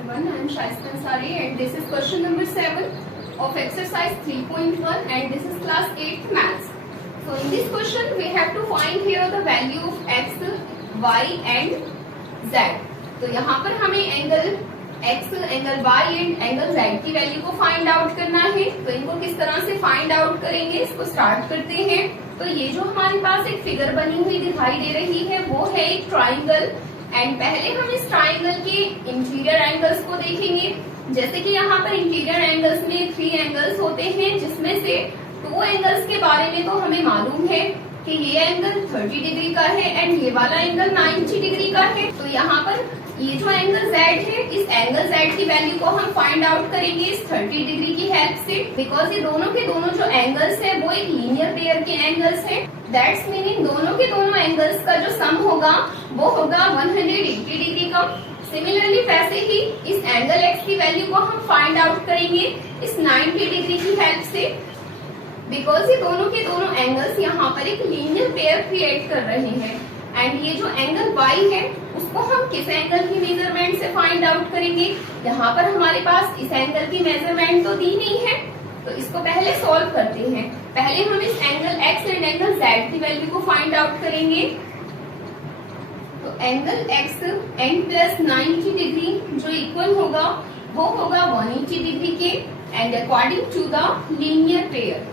everyone, I am Shaista Ansari and this is question number 7 of exercise 3.1 and this is class 8 maths. So in this question we have to find here the value of x, y and z. तो यहाँ पर हमें angle x, angle y and angle z की value को find out करना है। तो इनको किस तरह से फाइंड आउट करेंगे, इसको स्टार्ट करते हैं। तो ये जो हमारे पास एक फिगर बनी हुई दिखाई दे रही है वो है एक ट्राइंगल एंड पहले हम इस ट्राइंगल के इंटीरियर एंगल्स को देखेंगे। जैसे कि यहाँ पर इंटीरियर एंगल्स में 3 एंगल्स होते हैं, जिसमें से 2 एंगल्स के बारे में तो हमें मालूम है कि ये एंगल 30 डिग्री का है एंड ये वाला एंगल 90 डिग्री का है। तो यहाँ पर ये जो एंगल Z है, इस एंगल Z की वैल्यू को हम फाइंड आउट करेंगे इस 30 डिग्री की हेल्प से, बिकॉज ये दोनों के दोनों जो एंगल्स है वो एक लीनियर पेयर के एंगल्स हैं। दैट्स मीनिंग दोनों के दोनों एंगल्स का जो सम होगा वो होगा 180 डिग्री का। सिमिलरली वैसे ही इस एंगल X की वैल्यू को हम फाइंड आउट करेंगे इस 90 डिग्री की हेल्प से, बिकॉज ये दोनों के दोनों एंगल्स यहाँ पर एक लीनियर पेयर क्रिएट कर रहे हैं। एंड ये जो एंगल Y है उसको हम किस एंगल की मेजरमेंट से फाइंड आउट करेंगे। यहाँ पर हमारे पास इस एंगल की मेजरमेंट तो दी नहीं है, तो इसको पहले सॉल्व करते हैं। पहले हम इस angle X and angle Z की वैल्यू को फाइंड आउट करेंगे। तो angle X and plus 90 degree जो इक्वल होगा वो होगा 180 डिग्री के and according to the linear pair.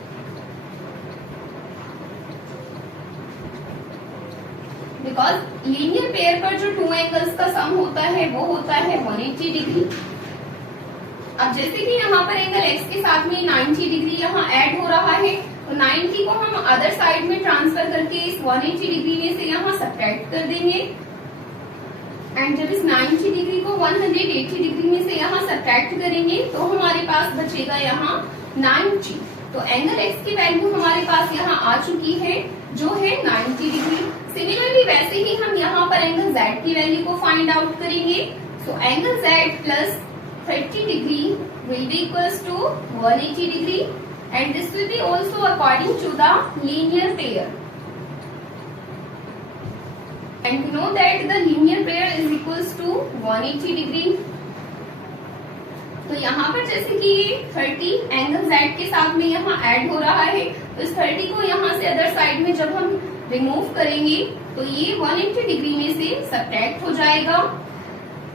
Because linear pair पर जो 2 एंगल्स का सम होता है वो होता है 180 डिग्री। अब जैसे कि यहाँ पर एंगल x के साथ में 90 डिग्री यहाँ ऐड हो रहा है, तो 90 को हम अदर साइड में ट्रांसफर करके इस 180 डिग्री में से यहाँ सब्ट्रैक्ट कर देंगे। एंड जब इस 90 डिग्री को 180 डिग्री में से यहाँ सब्ट्रैक्ट करेंगे तो हमारे पास बचेगा यहाँ 90। तो एंगल x की वैल्यू हमारे पास यहाँ आ चुकी है जो है 90 डिग्री। सिमिलरली वैसे ही हम यहाँ पर एंगल Z की वैल्यू को फाइंड आउट करेंगे। So angle Z plus 30 degree will be equals to 180 degree and this will be also according to the linear pair. And we know that the linear pair is equals to 180 degree. तो यहाँ पर जैसे कि ये 30 angle Z के साथ में यहाँ ऐड हो रहा है, तो इस 30 को यहाँ से अदर साइड में जब हम रिमूव करेंगे तो ये 180 डिग्री में से सब्ट्रैक्ट हो जाएगा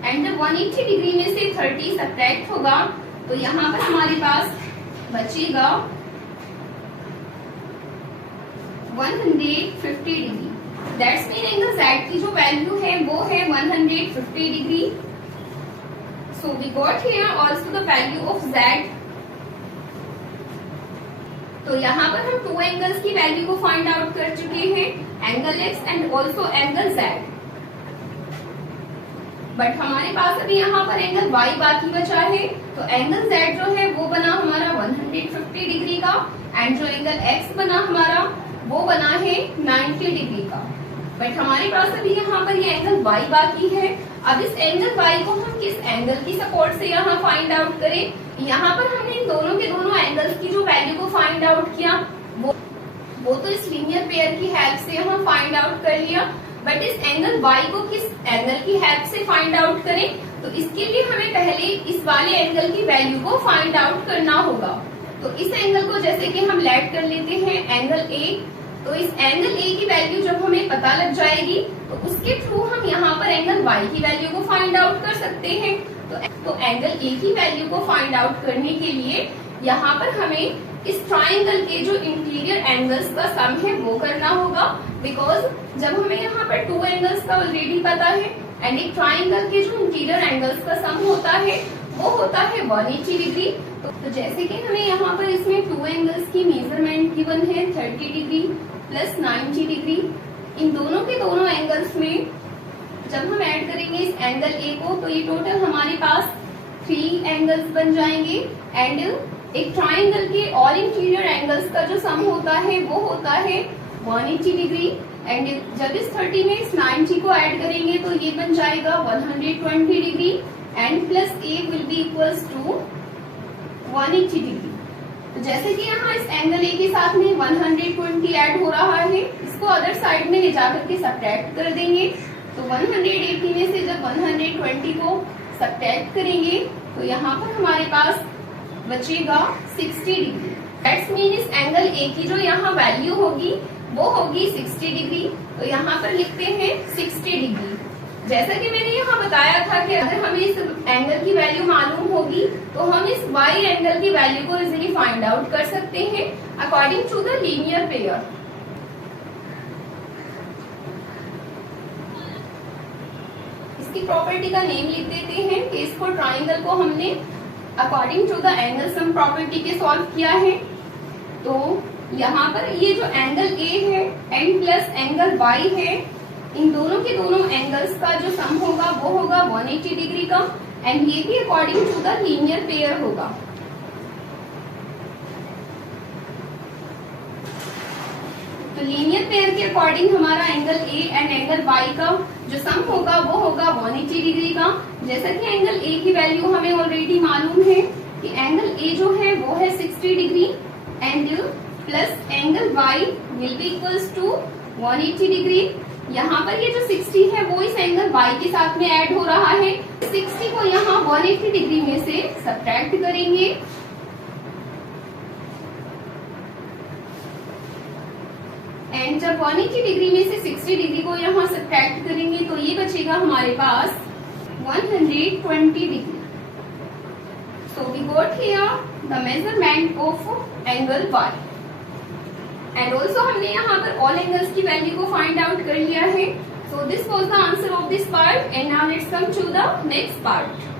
एंड जब 180 डिग्री में से 30 सब्ट्रैक्ट होगा तो यहाँ पर हमारे पास बचेगा 150 degree. That's mean angle Z की जो वैल्यू है वो है 150 degree. So we got here also the value of Z. तो यहाँ पर हम 2 एंगल्स की वैल्यू को फाइंड आउट कर चुके हैं, angle X and also angle Z। But हमारे पास अभी यहाँ पर एंगल Y बाकी बचा है। तो एंगल Z जो है वो बना हमारा 150 डिग्री का एंड जो एंगल X बना हमारा वो बना है 90 डिग्री का। बट हमारे पास अभी यहाँ पर ये एंगल Y बाकी है। अब इस एंगल Y को हम किस एंगल की सपोर्ट से यहाँ फाइंड आउट करें। यहाँ पर हमने इन दोनों के दोनों एंगल्स की जो वैल्यू को फाइंड आउट किया वो तो इस लीनियर पेयर की हेल्प से यहाँ फाइंड आउट कर लिया, बट इस एंगल Y को किस एंगल की हेल्प से फाइंड आउट करें, तो इसके लिए हमें पहले इस वाले एंगल की वैल्यू को फाइंड आउट करना होगा। तो इस एंगल को जैसे कि हम लेट कर लेते हैं एंगल A। तो इस एंगल A की वैल्यू जब हमें पता लग जाएगी तो उसके थ्रू हम यहाँ पर एंगल Y की वैल्यू को फाइंड आउट कर सकते हैं। तो एंगल A की वैल्यू को फाइंड आउट करने के लिए यहाँ पर हमें इस ट्राइंगल के जो इंटीरियर एंगल्स का सम है वो करना होगा, बिकॉज जब हमें यहाँ पर 2 एंगल्स का ऑलरेडी पता है एंड एक ट्राइंगल के जो इंटीरियर एंगल्स का सम होता है वो होता है 180 डिग्री। तो जैसे कि हमें यहाँ पर इसमें 2 एंगल्स की मेजरमेंट गिवन है 30 डिग्री प्लस 90 डिग्री। इन दोनों के दोनों एंगल्स में जब हम ऐड करेंगे इस एंगल A को तो ये टोटल हमारे पास 3 एंगल्स बन जाएंगे एंड एक ट्राइंगल के ऑल इंटीरियर एंगल्स का जो सम होता है वो होता है 180 डिग्री। एंड जब इस 30 में इस 90 को ऐड करेंगे तो ये बन जाएगा 120 degree and plus A will be equals to 180 degree. तो जैसे कि यहाँ इस एंगल A के साथ में 120 ऐड हो रहा है, इसको अदर साइड में ले जाकर के सब्ट्रैक्ट कर देंगे। तो 180 में से जब 120 को सब्ट्रैक्ट करेंगे तो यहाँ पर हमारे पास बचेगा 60 डिग्री। दैट्स मीन इस एंगल ए की जो यहाँ वैल्यू होगी वो होगी 60 डिग्री। तो यहाँ पर लिखते हैं 60 डिग्री। जैसा कि मैंने यहाँ बताया था कि अगर हमें इस एंगल की वैल्यू मालूम होगी तो हम इस वाई एंगल की वैल्यू को इजीली फाइंड आउट कर सकते हैं according to the linear pair. इसकी प्रॉपर्टी का नेम लिख देते हैं कि इसको ट्राइंगल को हमने according to the angle sum property के सॉल्व किया है। तो यहाँ पर ये जो एंगल ए है एंड प्लस एंगल वाई है, इन दोनों के दोनों एंगल्स का जो सम होगा वो होगा 180 डिग्री का एंड ये भी according to the linear pair होगा। तो लीनियर पेयर के अकॉर्डिंग हमारा angle A and angle Y का जो सम होगा वो होगा 180 डिग्री का। जैसा कि एंगल ए की वैल्यू हमें ऑलरेडी मालूम है कि एंगल ए जो है वो है 60 degree and plus angle Y will be equals to 180 degree. यहाँ पर ये जो 60 है वो इस एंगल y के साथ में ऐड हो रहा है। 60 को यहाँ 180 डिग्री में से सब्ट्रैक्ट करेंगे एंड जब 180 डिग्री में से 60 डिग्री को यहाँ सब्ट्रैक्ट करेंगे तो ये बचेगा हमारे पास 120 degree. So we got here the measurement of angle y and also हमने यहाँ पर ऑल एंगल्स की वैल्यू को फाइंड आउट कर लिया है। So this was the answer of this part and now let's come to the next part.